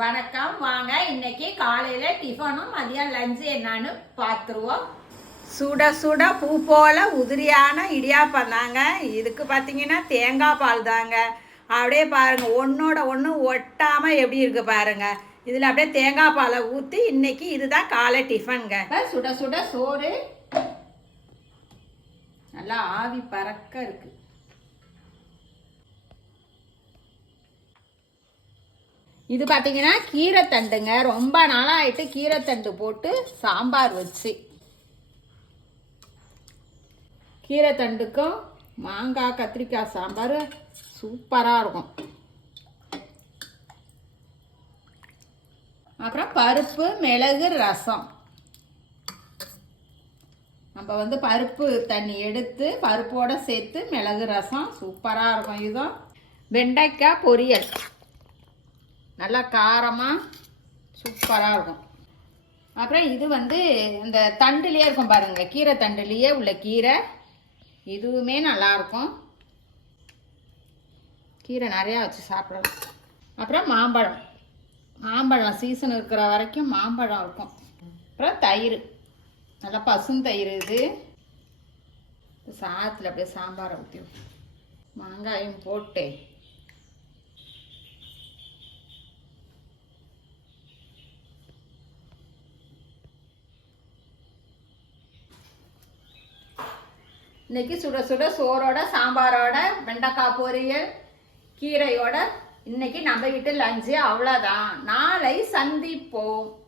வணக்கம். வாங்க இன்னைக்கு காலையில டிஃபனும் மதியம் லஞ்சு என்னன்னு பார்த்துருவோம். சுட சுட பூ போல உதிரியான இடியாப்பம் தாங்க. இதுக்கு பார்த்தீங்கன்னா தேங்காய் பால் தாங்க. அப்படியே பாருங்க, ஒன்னோட ஒன்று ஒட்டாம எப்படி இருக்கு பாருங்க. இதில் அப்படியே தேங்காய் பாலை ஊற்றி இன்னைக்கு இதுதான் காலை டிஃபனுங்க. சுட சுட சோறு நல்லா ஆவி பறக்க இருக்கு. இது பார்த்தீங்கன்னா கீரைத்தண்டுங்க. ரொம்ப நாளாகிட்டு கீரைத்தண்டு போட்டு சாம்பார் வச்சு, கீரைத்தண்டுக்கும் மாங்காய் கத்திரிக்காய் சாம்பார் சூப்பராக இருக்கும். அப்புறம் பருப்பு மிளகு ரசம். நம்ம பருப்பு தண்ணி எடுத்து பருப்போடு சேர்த்து மிளகு ரசம் சூப்பராக இருக்கும். இதுவும் வெண்டைக்காய் பொரியல் நல்லா காரமாக சூப்பராக இருக்கும். அப்புறம் இது இந்த தண்டுலேயே இருக்கும் பாருங்கள், கீரை தண்டுலேயே உள்ள கீரை, இதுவுமே நல்லாயிருக்கும். கீரை நிறையா வச்சு சாப்பிடலாம். அப்புறம் மாம்பழம் சீசன் இருக்கிற வரைக்கும் மாம்பழம் இருக்கும். அப்புறம் தயிர், நல்லா பசுந்தயிர். இது சாதத்தில் அப்படியே சாம்பாரை ஊற்றி மாங்காயும் போட்டு இன்னைக்கு சுட சுட சோறோட சாம்பாரோட வெண்டைக்காய் பொரியல் கீரையோட இன்னைக்கு நம்ம வீட்டு லஞ்சு அவ்வளோதான். நாளை சந்திப்போம்.